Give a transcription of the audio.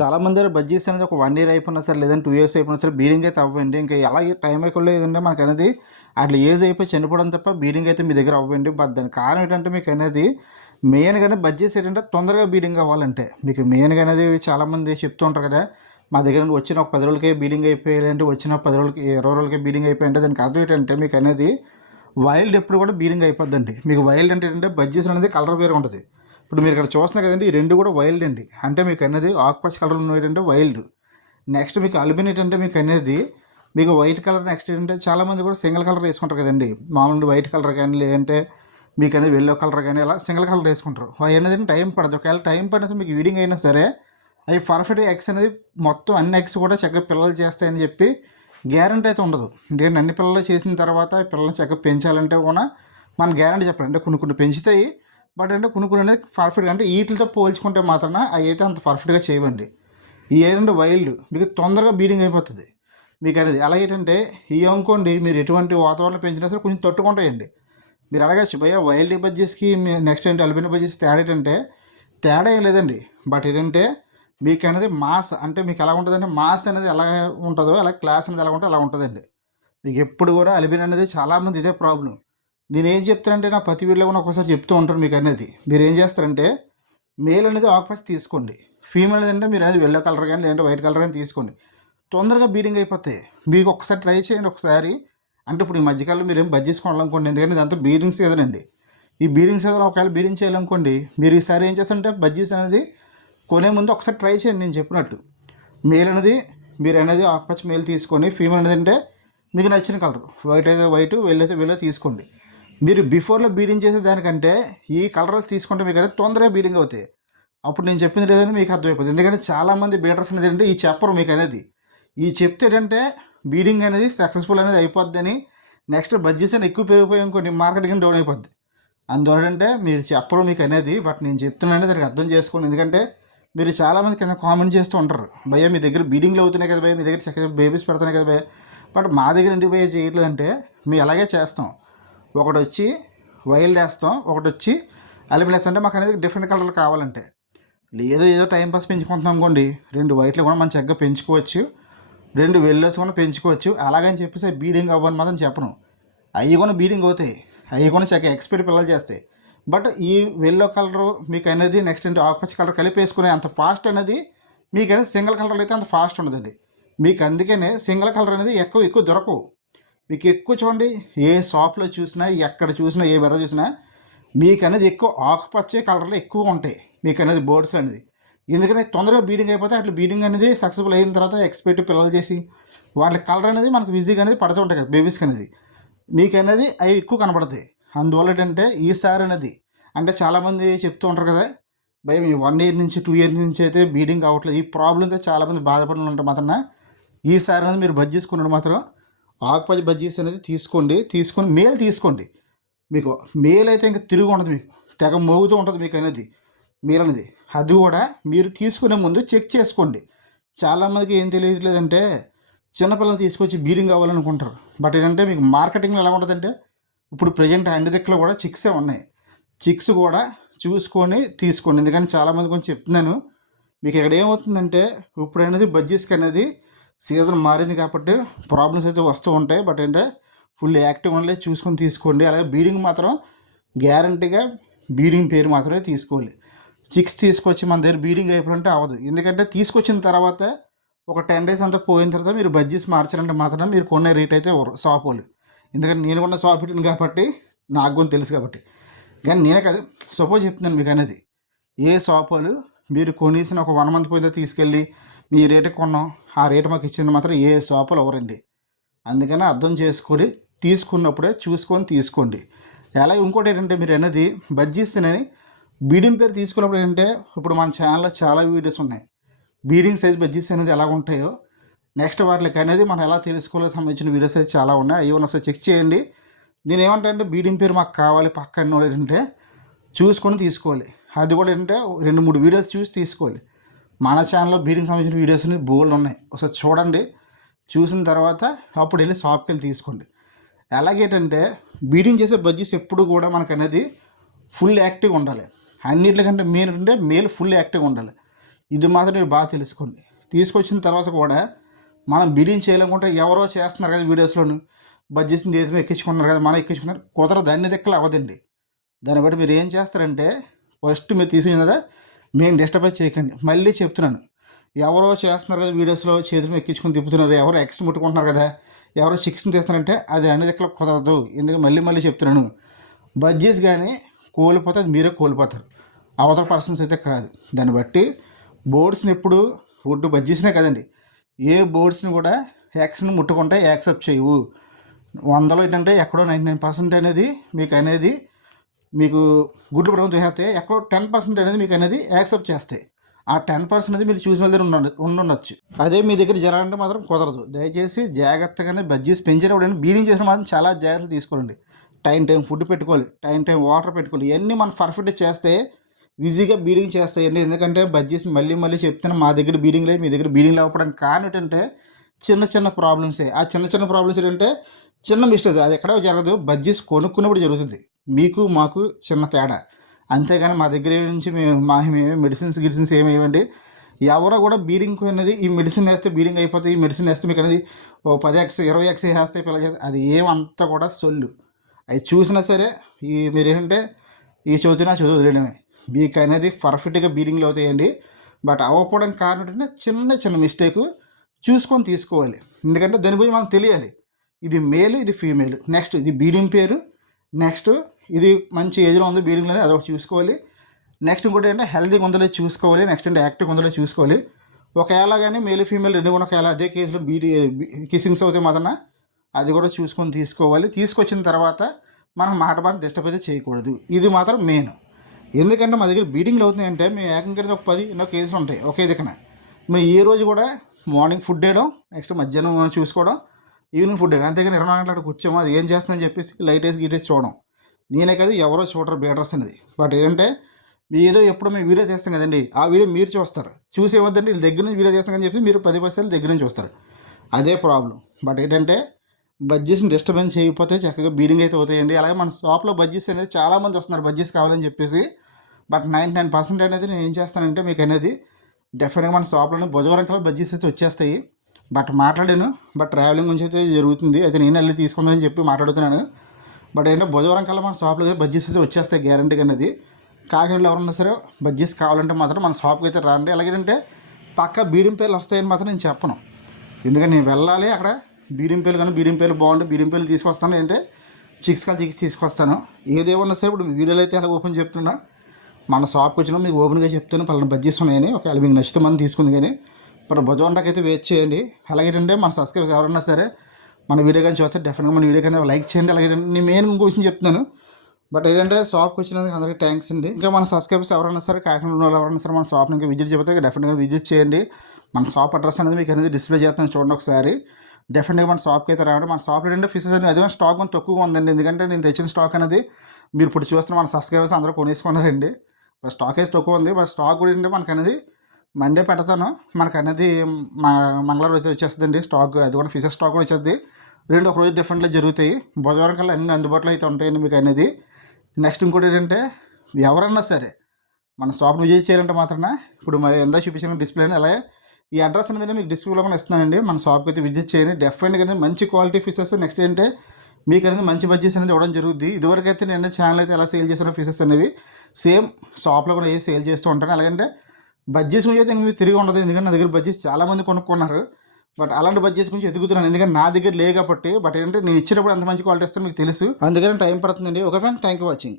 చాలామంది దగ్గర అనేది ఒక వన్ ఇయర్ అయిపోయినా సరే లేదంటే టూ ఇయర్స్ అయిపోయినా సరే బీడింగ్ అయితే అవ్వండి. ఇంకా ఎలా టైం అయిపోలే ఏదంటే మనకు అనేది అట్లా ఏజ్ అయిపోయి చనిపోవడం తప్ప బీడింగ్ అయితే మీ దగ్గర అవ్వండి. బట్ దాని కారణం ఏంటంటే మీకు అనేది మెయిన్గానే బడ్జెస్ ఏంటంటే తొందరగా బీడింగ్ అవ్వాలంటే మీకు మెయిన్గా అనేది చాలామంది చెప్తూ ఉంటారు కదా మా దగ్గర నుండి వచ్చిన ఒక పది రోజులకే బీడింగ్ అయిపోయాయి లేదంటే వచ్చిన పది రోజులకి ఇరవై రోజులకే బీడింగ్ అయిపోయింటే దానికి అర్థం ఏంటంటే మీకు అనేది వైల్డ్ ఎప్పుడు కూడా బీడింగ్ అయిపోద్దండి. మీకు వైల్డ్ అంటే ఏంటంటే బడ్జెస్ అనేది కలర్ వేరే ఉంటుంది. ఇప్పుడు మీరు ఇక్కడ చూస్తున్నారు కదండి ఈ రెండు కూడా వైల్డ్ అండి. అంటే మీకు అనేది ఆకుపచ్చ కలర్ ఉన్నవి వైల్డ్ నెక్స్ట్ మీకు అల్బినేట్ అంటే మీకు అనేది మీకు వైట్ కలర్ నెక్స్ట్ ఏంటంటే చాలామంది కూడా సింగిల్ కలర్ వేసుకుంటారు కదండి. మామూలు వైట్ కలర్ కానీ లేదంటే మీకు అనేది ఎల్లో కలర్ కానీ అలా సింగిల్ కలర్ వేసుకుంటారు. అవి అనేది టైం పడదు. ఒకవేళ టైం పడితే మీకు వీడింగ్ అయినా సరే అవి పర్ఫెక్ట్ ఎగ్స్ అనేది మొత్తం అన్ని ఎగ్స్ కూడా చక్కగా పిల్లలు చేస్తాయని చెప్పి గ్యారంటీ అయితే ఉండదు. ఎందుకంటే అన్ని పిల్లలు చేసిన తర్వాత పిల్లల్ని చక్కగా పెంచాలంటే కూడా మనం గ్యారంటీ చెప్పాలి. అంటే కొన్ని కొన్ని పెంచుతాయి బట్ అంటే కొన్ని కొన్ని అనేది పర్ఫెక్ట్గా అంటే వీటితో పోల్చుకుంటే మాత్రం అవి అయితే అంత పర్ఫెక్ట్గా చేయవండి ఈ ఏంటంటే వైల్డ్ మీకు తొందరగా బీడింగ్ అయిపోతుంది. మీకు అనేది అలాగేంటంటే ఈ అనుకోండి మీరు ఎటువంటి వాతావరణం పెంచినా సరే కొంచెం తట్టుకుంటాయండి. మీరు అడగచ్చు భయ్య వైల్డ్ బడ్జెస్కి నెక్స్ట్ ఏంటి? అల్బిన బడ్జెస్ తేడా ఏంటంటే తేడా ఏం లేదండి. బట్ ఏంటంటే మీకు అనేది మాస్ అంటే మీకు ఎలా ఉంటుందంటే మాస్ అనేది ఎలా ఉంటుందో అలా క్లాస్ అనేది ఎలా ఉంటుందో అలా ఉంటుందండి. మీకు ఎప్పుడు కూడా అల్బిన్ అనేది చాలామంది ఇదే ప్రాబ్లం నేను ఏం చెప్తానంటే నా ప్రతి వీడియోలో కూడా ఒకసారి చెప్తూ ఉంటాను మీకు అనేది. మీరు ఏం చేస్తారంటే మేల్ అనేది ఆకుపచ్చ తీసుకోండి. ఫీమేల్ అంటే మీరు అనేది ఎల్లో కలర్ కానీ లేదంటే వైట్ కలర్ కానీ తీసుకోండి. తొందరగా బీడింగ్ అయిపోతాయి. మీకు ఒకసారి ట్రై చేయండి ఒకసారి. అంటే ఇప్పుడు ఈ మధ్యకాలంలో మీరు ఏం బజ్జీస్ కొనాలనుకోండి ఎందుకంటే ఇదంతా బీడింగ్ సీజన్ అండి. ఈ బీడింగ్ సీజన్ ఒకవేళ బీడింగ్ చేయాలనుకోండి మీరు ఈసారి ఏం చేస్తారంటే బజ్జీస్ అనేది కొనే ముందు ఒకసారి ట్రై చేయండి నేను చెప్పినట్టు. మేల్ అనేది మీరు అనేది ఆకుపచ్చ మేల్ తీసుకొని ఫీమేల్ అనేది అంటే మీకు నచ్చిన కలర్. వైట్ అయితే వైట్ వెళ్ళైతే వెళ్ళో తీసుకోండి. మీరు బిఫోర్లో బీడింగ్ చేసే దానికంటే ఈ కలర్స్ తీసుకుంటే మీకు అనేది తొందరగా బీడింగ్ అవుతాయి. అప్పుడు నేను చెప్పింది లేదని మీకు అర్థమైపోతుంది. ఎందుకంటే చాలామంది బీటర్స్ అనేది ఏంటంటే ఈ చెప్పరు మీకు అనేది. ఈ చెప్తే ఏంటంటే బీడింగ్ అనేది సక్సెస్ఫుల్ అనేది అయిపోద్దని నెక్స్ట్ బడ్జెట్స్ అని ఎక్కువ పెరిగిపోయి ఇంకొన్ని మార్కెటింగ్ డౌన్ అయిపోద్ది. అందువల్ల అంటే మీరు చెప్పరు మీకు అనేది బట్ నేను చెప్తున్నాను దానికి అర్థం చేసుకోండి. ఎందుకంటే మీరు చాలామంది కింద కామెంట్ చేస్తూ ఉంటారు. భయ మీ దగ్గర బీడింగ్లు అవుతున్నాయి కదా భయ మీ దగ్గర చక్కగా బేబీస్ పెడుతున్నాయి కదా భయ బట్ మా దగ్గర ఎందుకు భయ చేయట్లేదు అంటే మేము అలాగే చేస్తాం. ఒకటి వచ్చి వైల్డ్ వేస్తాం ఒకటి వచ్చి అలిమినేస్ అంటే మాకు అనేది డిఫరెంట్ కలర్లు కావాలంటే. లేదు ఏదో టైం పాస్ పెంచుకుంటున్నాం అనుకోండి. రెండు వైట్లు కూడా మనం చక్కగా పెంచుకోవచ్చు. రెండు వెల్లోస్ కూడా పెంచుకోవచ్చు. అలాగని చెప్పేసి బీడింగ్ అవ్వని మాత్రం చెప్పను. అవి కూడా బీడింగ్ అవుతాయి. అవి కూడా చక్కగా ఎక్స్పర్ట్ పిల్లలు చేస్తాయి. బట్ ఈ వెల్లో కలర్ మీకు అనేది నెక్స్ట్ ఏంటి ఆకుపచ్చ కలర్ కలిపేసుకునే అంత ఫాస్ట్ అనేది మీకు అనేది సింగిల్ కలర్ అయితే అంత ఫాస్ట్ ఉండదండి. మీకు అందుకనే సింగిల్ కలర్ అనేది ఎక్కువ ఎక్కువ దొరకవు. మీకు ఎక్కువ చూడండి ఏ షాప్లో చూసినా ఎక్కడ చూసినా ఏ బెర చూసినా మీకు అనేది ఎక్కువ ఆకుపచ్చే కలర్లు ఎక్కువ ఉంటాయి. మీకు అనేది బోర్డ్స్ అనేది. ఎందుకంటే తొందరగా బీడింగ్ అయిపోతే అట్లా బీడింగ్ అనేది సక్సెస్ఫుల్ అయిన తర్వాత ఎక్స్పెక్ట్ పిల్లలు చేసి వాళ్ళ కలర్ అనేది మనకు విజీగా అనేది పడుతూ ఉంటాయి కదా బేబీస్కి అనేది. మీకు అనేది అవి ఎక్కువ కనపడతాయి అందువల్ల ఏంటంటే ఈసారి అనేది అంటే చాలామంది చెప్తూ ఉంటారు కదా భయం ఈ వన్ ఇయర్ నుంచి టూ ఇయర్ నుంచి అయితే బీడింగ్ అవ్వట్లేదు. ఈ ప్రాబ్లంతో చాలామంది బాధపడిన ఉంటారు మాత్రం ఈసారి అనేది మీరు బజ్ కొనడం మాత్రం ఆకుపచ్చ బజ్జీస్ అనేది తీసుకోండి తీసుకొని మేల్ తీసుకోండి. మీకు మేల్ అయితే ఇంకా తిరుగు ఉండదు మీకు. తెగ మోగుతూ ఉంటుంది మీకు అనేది మేల్ అనేది. అది కూడా మీరు తీసుకునే ముందు చెక్ చేసుకోండి. చాలామందికి ఏం తెలియట్లేదంటే చిన్నపిల్లలు తీసుకొచ్చి బీడింగ్ కావాలనుకుంటారు. బట్ ఏంటంటే మీకు మార్కెటింగ్లో ఎలా ఉంటుందంటే ఇప్పుడు ప్రజెంట్ అన్ని దిక్కులో కూడా చిక్సే ఉన్నాయి. చిక్స్ కూడా చూసుకొని తీసుకోండి. ఎందుకంటే చాలామంది కొంచెం చెప్తున్నాను. మీకు ఇక్కడ ఏమవుతుందంటే ఇప్పుడు అనేది బడ్జెట్స్కి అనేది సీజన్ మారింది కాబట్టి ప్రాబ్లమ్స్ అయితే వస్తూ ఉంటాయి. బట్ ఏంటంటే ఫుల్ యాక్టివ్ ఉండలేదు చూసుకొని తీసుకోండి. అలాగే బీడింగ్ మాత్రం గ్యారంటీగా బీడింగ్ పేరు మాత్రమే తీసుకోవాలి. చిక్స్ తీసుకొచ్చి మన దగ్గర బీడింగ్ అయిపోయింటే అవ్వదు. ఎందుకంటే తీసుకొచ్చిన తర్వాత ఒక టెన్ డేస్ అంతా పోయిన తర్వాత మీరు బడ్జెట్స్ మార్చాలంటే మాత్రం మీరు కొనే రేట్ అయితే షాప్ వాళ్ళు. ఎందుకంటే నేను కొన్న షాప్ పెట్టింది కాబట్టి నాకు కూడా తెలుసు కాబట్టి. కానీ నేనే కాదు సపోజ్ చెప్తున్నాను మీకు అనేది. ఏ షాప్ వాళ్ళు మీరు కొనేసిన ఒక వన్ మంత్ పోయిన తీసుకెళ్ళి మీ రేటు కొన్నాం. ఆ రేటు మాకు ఇచ్చింది మాత్రం ఏ షాపులు ఎవరండి. అందుకని అర్థం చేసుకొని తీసుకున్నప్పుడే చూసుకొని తీసుకోండి. ఎలా ఇంకోటి ఏంటంటే మీరు అనేది బడ్జెట్స్ అని బీడింగ్ పేరు తీసుకున్నప్పుడు ఏంటంటే ఇప్పుడు మన ఛానల్లో చాలా వీడియోస్ ఉన్నాయి. బీడింగ్ సైజ్ బజ్జీస్ అనేది ఎలా ఉంటాయో నెక్స్ట్ వాటికి అనేది మనం ఎలా తెలుసుకోవాలో సంబంధించిన వీడియోస్ అయితే చాలా ఉన్నాయి. అవి ఒకసారి చెక్ చేయండి. నేను ఏమంటానంటే బీడింగ్ పేరు మాకు కావాలి పక్కన ఏంటంటే చూసుకొని తీసుకోవాలి. అది కూడా ఏంటంటే రెండు మూడు వీడియోస్ చూసి తీసుకోవాలి. మన ఛానల్లో బీడింగ్ సంబంధించిన వీడియోస్ బోల్డ్ ఉన్నాయి. ఒకసారి చూడండి. చూసిన తర్వాత అప్పుడు వెళ్ళి షాప్కి వెళ్ళి తీసుకోండి. ఎలాగేటంటే బీడింగ్ చేసే బడ్జెట్స్ ఎప్పుడు కూడా మనకు అనేది ఫుల్ యాక్టివ్ ఉండాలి. అన్నిటికంటే మెయిన్ అంటే మేల్ ఫుల్ యాక్టివ్ ఉండాలి. ఇది మాత్రం మీరు బాగా తెలుసుకోండి. తీసుకొచ్చిన తర్వాత కూడా మనం బీడింగ్ చేయాలనుకుంటే ఎవరో చేస్తున్నారు కదా వీడియోస్లోను బడ్జెట్ని చేసి ఎక్కించుకున్నారు కదా మనం ఎక్కించుకున్నారు. కుదరదు అన్ని దిక్కలు అవ్వదండి. దాన్ని బట్టి మీరు ఏం చేస్తారంటే ఫస్ట్ మీరు తీసుకున్నారా మేము డిస్టర్బ్ చేయకండి. మళ్ళీ చెప్తున్నాను. ఎవరో చేస్తున్నారు కదా వీడియోస్లో చేతులు ఎక్కించుకొని తిప్పుతున్నారు. ఎవరో ఎక్స్ ముట్టుకుంటున్నారు కదా. ఎవరో చిక్స్ని తీస్తున్నారంటే అది అన్ని దగ్గర కుదరదు. ఎందుకు మళ్ళీ మళ్ళీ చెప్తున్నాను. బడ్జెస్ కానీ కోల్పోతే అది మీరే కోల్పోతారు. అవతల పర్సన్స్ అయితే కాదు. దాన్ని బట్టి బోర్డ్స్ని ఎప్పుడు ఫుడ్ బడ్జెట్స్నే కదండి. ఏ బోర్డ్స్ని కూడా యాక్స్ని ముట్టుకుంటే యాక్సెప్ట్ చేయవు. వందలో ఏంటంటే ఎక్కడో నైంటీ నైన్ పర్సెంట్ అనేది మీకు అనేది మీకు గుడ్లు ప్రభుత్వం చేస్తే ఎక్కడో టెన్ పర్సెంట్ అనేది మీకు అనేది యాక్సెప్ట్ చేస్తాయి. ఆ టెన్ పర్సెంట్ అనేది మీరు చూసిన దగ్గర ఉండ ఉండొచ్చు అదే మీ దగ్గర జరగాలంటే మాత్రం కుదరదు. దయచేసి జాగ్రత్తగానే బజ్జీస్ పెంచినప్పుడు బీలింగ్ చేసిన మాత్రం చాలా జాగ్రత్తలు తీసుకోండి. టైం టైం ఫుడ్ పెట్టుకోవాలి. టైం టైం వాటర్ పెట్టుకోవాలి ఇవన్నీ మనం పర్ఫెక్ట్ చేస్తే ఈజీగా బీడింగ్ చేస్తాయండి. ఎందుకంటే బజ్జీస్ మళ్ళీ మళ్ళీ చెప్తున్నా మా దగ్గర బీడింగ్ లేదు మీ దగ్గర బీడింగ్ లేకపోవడానికి కారణం ఏంటంటే చిన్న చిన్న ప్రాబ్లమ్సే ఆ చిన్న చిన్న ప్రాబ్లమ్స్ ఏంటంటే చిన్న మిస్టేక్ అది ఎక్కడో జరగదు. బజ్జీస్ కొనుక్కున్నప్పుడు జరుగుతుంది. మీకు మాకు చిన్న తేడా. అంతేగాని మా దగ్గర నుంచి మేము మా మేమే మెడిసిన్స్ గిడిసిన్స్ ఏమి ఇవ్వండి. ఎవరో కూడా బీడింగ్ అనేది ఈ మెడిసిన్ వేస్తే బీడింగ్ అయిపోతే ఈ మెడిసిన్ వేస్తే మీకు అనేది ఓ పది ఎక్స్ ఇరవై ఎక్స్ వేస్తే పిల్లలు అది ఏమంతా కూడా సొల్లు. అవి చూసినా సరే ఈ మీరు ఏంటంటే ఈ చదువుతున్నా చదువు మీకు అనేది పర్ఫెక్ట్గా బీడింగ్లు అవుతాయండి. బట్ అవ్వకపోవడానికి కారణం ఏంటంటే చిన్న చిన్న మిస్టేక్ చూసుకొని తీసుకోవాలి. ఎందుకంటే దాని గురించి మనం తెలియాలి. ఇది మేలు ఇది ఫీమేల్ నెక్స్ట్ ఇది బీడింగ్ పేరు. నెక్స్ట్ ఇది మంచి ఏజ్లో ఉంది బీడింగ్ అనేది ఒకటి చూసుకోవాలి. నెక్స్ట్ ఇంకోటి ఏంటంటే హెల్తీగా ఉందో చూసుకోవాలి. నెక్స్ట్ అంటే యాక్టివ్గా ఉందో చూసుకోవాలి. ఒకవేళ కానీ మేల్ ఫీమేల్ రెండు కూడా ఒకవేళ అదే కేసులో బీడి కిసింగ్స్ అవుతే మాత్రం అది కూడా చూసుకొని తీసుకోవాలి. తీసుకొచ్చిన తర్వాత మనం మాట మాట డిస్టర్బ్ అయితే చేయకూడదు. ఇది మాత్రం మెయిన్ ఎందుకంటే మా దగ్గర బీడింగ్లు అవుతున్నాయి అంటే మేము ఏకంగా ఒక పది ఎన్నో కేసులు ఉంటాయి ఒకే దిక్కున. మేము ఏ రోజు కూడా మార్నింగ్ ఫుడ్ వేయడం నెక్స్ట్ మధ్యాహ్నం చూసుకోవడం ఈవినింగ్ ఫుడ్ అంతేగాని ఇరవై నాలుగు గంటలకు కూర్చోమో? అది ఏం చేస్తుందని చెప్పేసి లైట్ వేసి గీటేసి చూడడం. నేనే కదా ఎవరో చూడరు బేటర్స్ అనేది. బట్ ఏంటంటే మీ ఏదో ఎప్పుడు మేము వీడియో చేస్తాం కదండి ఆ వీడియో మీరు చూస్తారు. చూసేవద్దండి వీళ్ళ దగ్గర నుంచి వీడియో చేస్తాం అని చెప్పి మీరు పది పైసలు దగ్గర నుంచి చూస్తారు. అదే ప్రాబ్లం బట్ ఏంటంటే బడ్జెస్ డిస్టర్బెన్స్ చేయకపోతే చక్కగా బీడింగ్ అయితే అవుతాయండి. అలాగే మన షాప్లో బడ్జెస్ అనేది చాలామంది వస్తున్నారు బడ్జెస్ కావాలని చెప్పేసి. బట్ నైంటీ నైన్ పర్సెంట్ అనేది నేను ఏం చేస్తానంటే మీకు అనేది డెఫినెట్గా మన షాప్లోనే బుధవారం కల్లా బడ్జెస్ అయితే వచ్చేస్తాయి. బట్ మాట్లాడాను. బట్ ట్రావెలింగ్ గురించి అయితే జరుగుతుంది. అయితే నేను వెళ్ళి తీసుకుందామని చెప్పి మాట్లాడుతున్నాను. బట్ ఏంటో బుధవారం కల్లా మన షాప్లో అయితే అయితే వచ్చేస్తాయి గ్యారంటీ అనేది. కాకినాడలో ఎవరన్నా సరే బడ్జెట్స్ కావాలంటే మాత్రం మన షాప్కి అయితే రండి. అలాగేంటే పక్క బీడింపేలు వస్తాయని మాత్రం నేను చెప్పను. ఎందుకంటే నేను వెళ్ళాలి అక్కడ. బీడింపేలు కానీ బీడింపేలు బాగుంటే బీడింపేలు పేర్లు తీసుకొస్తాను. అంటే చిక్స్ కాల్ చిక్స్ తీసుకొస్తాను. ఏదేమన్నా సరే ఇప్పుడు వీడియోలు అయితే అలా ఓపెన్ చెప్తున్నా. మన షాప్కి వచ్చినా మీకు ఓపెన్గా చెప్తాను. పలానా బడ్జెట్స్ ఉన్నాయని. ఒకవేళ మీకు నచ్చితే మనం తీసుకుంది కానీ. ఇప్పుడు భుజవండకి అయితే వెయిట్ చేయండి. అలాగేంటంటే మన సబ్స్క్రైబర్స్ ఎవరన్నా సరే మన వీడియో కానీ చూస్తే డెఫినెట్గా మన వీడియో కానీ లైక్ చేయండి. అలాగే నేను మెయిన్ ఇంకో విషయం చెప్తున్నాను. బట్ ఏంటంటే షాప్కి వచ్చినందుకు అందరికీ థ్యాంక్స్ అండి. ఇంకా మన సబ్స్క్రైబర్స్ ఎవరైనా సరే కాకినాడ వాళ్ళు ఎవరైనా సరే మన షాప్ని ఇంకా విజిట్ చెబితే డెఫినెట్గా విజిట్ చేయండి. మన షాప్ అడ్రస్ అనేది మీకు అనేది డిస్ప్లే చేస్తాను చూడండి ఒకసారి. డెఫినెట్గా మన షాప్కి అయితే రావడం మన షాప్ ఏంటంటే ఫిషెస్ అనేది అదే స్టాక్ కొంచెం తక్కువగా ఉందండి. ఎందుకంటే నేను తెచ్చిన స్టాక్ అనేది మీరు ఇప్పుడు చూస్తున్న మన సబ్స్క్రైబర్స్ అందరూ కొనేసుకున్నారండి. స్టాక్ అయితే తక్కువ ఉంది. బట్ స్టాక్ కూడా ఏంటంటే మనకు అనేది మండే పెడతాను. మనకు అనేది మా మంగళవారం రోజు వచ్చేస్తుందండి స్టాక్ అది కూడా ఫిషెస్ స్టాక్ కూడా వచ్చేది. రెండు ఒక రోజు డిఫరెంట్లో జరుగుతాయి. బుధవారం కల్లా అన్ని అందుబాటులో అయితే ఉంటాయండి మీకు అనేది నెక్స్ట్ ఇంకోటి ఏంటంటే ఎవరన్నా సరే మన షాప్ విజిట్ చేయాలంటే మాత్రం ఇప్పుడు మరి ఎంత చూపించిన డిస్ప్లే అలాగే ఈ అడ్రస్ అనేది మీకు డిస్ప్లేలో కూడా ఇస్తున్నానండి. మన షాప్కి అయితే విజిట్ చేయండి. డెఫినెట్గా మంచి క్వాలిటీ ఫిషెస్ నెక్స్ట్ ఏంటంటే మీకు అనేది మంచి బడ్జెట్స్ అనేది ఇవ్వడం జరుగుద్ది. ఇదివరకు అయితే నేను ఛానల్ అయితే ఎలా సేల్ చేసిన ఫిషెస్ అనేవి సేమ్ షాప్లో కూడా ఏ సేల్ చేస్తూ ఉంటాను. అలాగంటే బడ్జెట్స్ గురించి అయితే మీకు తిరిగి ఉండదు. ఎందుకంటే నా దగ్గర బడ్జెట్స్ చాలామంది కొనుక్కున్నారు. బట్ అలాంటి బడ్జెట్స్ గురించి ఎదుగుతున్నాను. ఎందుకంటే నా దగ్గర లే కాబట్టి బట్ ఏంటంటే నేను ఇచ్చినప్పుడు ఎంత మంచి క్వాలిటీ ఇస్తాను మీకు తెలుసు. అందుకని టైం పడుతుందండి. ఒక ఫ్యాన్ థ్యాంక్ యూ వాచింగ్